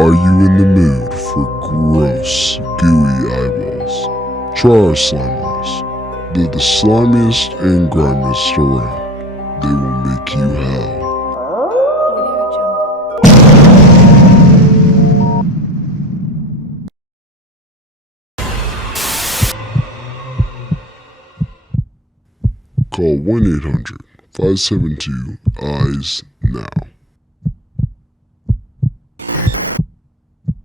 Are you in the mood for gross, gooey eyeballs? Try our slime eyes. They're the slimiest and grimiest around. They will make you howl. Call 1-800-572-EYES now.